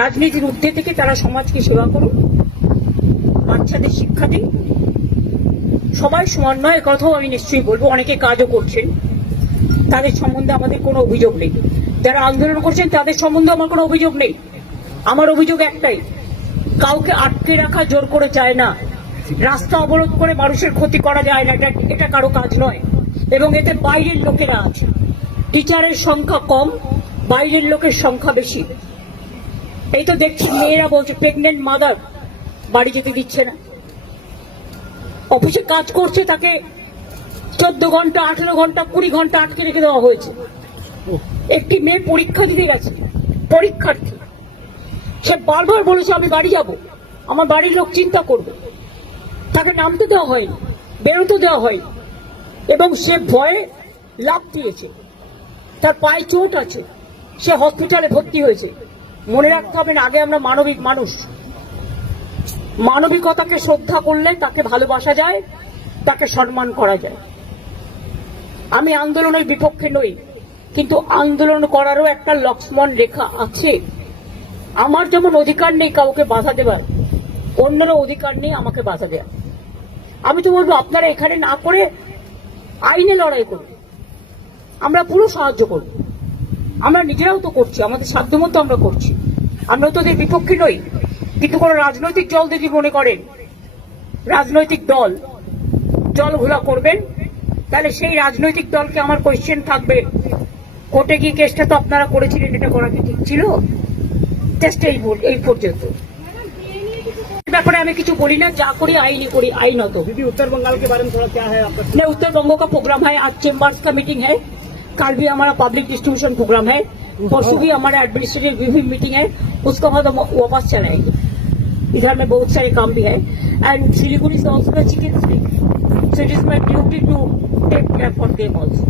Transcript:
রাজনীতির ঊর্ধ্বে থেকে তারা সমাজকে সেবা করুন, বাচ্চাদের শিক্ষা দিন। সবাই সমান নয়, কথাও আমি নিশ্চয়ই বলবো। অনেকে কাজও করছেন, তাদের সম্বন্ধে আমাদের কোনো অভিযোগ নেই। যারা আন্দোলন করছেন তাদের সম্বন্ধে আমার কোনো অভিযোগ নেই। আমার অভিযোগ একটাই, কাউকে আটকে রাখা জোর করে যায় না, রাস্তা অবরোধ করে মানুষের ক্ষতি করা যায় না, এটা কারো কাজ নয়। এবং এতে বাইরের লোকেরা আছে, টিচারের সংখ্যা কম, বাইরের লোকের সংখ্যা বেশি। এই তো দেখছি মেয়েরা বলছে প্রেগনেন্ট মাদার বাড়ি যেতে দিচ্ছে না। অফিসে কাজ করছে তাকে 14 ঘন্টা, 18 ঘন্টা, 20 ঘন্টা আটকে রেখে দেওয়া হয়েছে। একটি মেয়ে পরীক্ষা দিতে গেছে, পরীক্ষার্থী, সে বারবার বলেছে আমি বাড়ি যাব, আমার বাড়ির লোক চিন্তা করবে। তাকে নামতে দেওয়া হয়নি, বেরোতে দেওয়া হয়নি, এবং সে ভয়ে লাফ দিয়েছে। তার পায়ে চোট আছে, সে হসপিটালে ভর্তি হয়েছে। মনে রাখতে হবে না, আগে আমরা মানবিক মানুষ, মানবিকতাকে শ্রদ্ধা করলে তাকে ভালোবাসা যায়, তাকে সম্মান করা যায়। আমি আন্দোলনের বিপক্ষে নই, কিন্তু আন্দোলন করারও একটা লক্ষ্মণ রেখা আছে। আমার যেমন অধিকার নেই কাউকে বাধা দেবার, অন্যেরও অধিকার নেই আমাকে বাধা দেওয়া। আমি তো বলবো আপনারা এখানে না করে আইনে লড়াই করুন, আমরা পুরো সাহায্য করব। আমরা নিজেরাও তো করছি, আমাদের সাধ্যমতো আমরা করছি, আমরা তো ওদের বিপক্ষে নই। কিন্তু কোন রাজনৈতিক দল যদি মনে করেন রাজনৈতিক দল জলঘোলা করবেন, তাহলে সেই রাজনৈতিক দলকে আমার কোয়েশ্চেন থাকবে, কোর্টে গিয়ে কেসটা তো আপনারা করেছিলেন, এটা করা কি ঠিক ছিল? জাস্ট এই পর্যন্ত ব্যাপারে আমি কিছু বলি না, যা করি আইনি करी आईनत। दीदी उत्तर बंगाल के बारे में थोड़ा क्या है आपका? नहीं, उत्तर बंगो का प्रोग्राम है, आज चेंबर्स का मीटिंग है, कल भी हमारा पब्लिक डिस्ट्रीब्यूशन प्रोग्राम है, परसों भी हमारा एडमिनिस्ट्रेटिव रिव्यू मीटिंग है, उसके बाद हम वापस चलाएंगे। बिहार में बहुत सारे काम भी है, एंड सिलीगुड़ी से also chicken state, so it is my duty to take care for them also.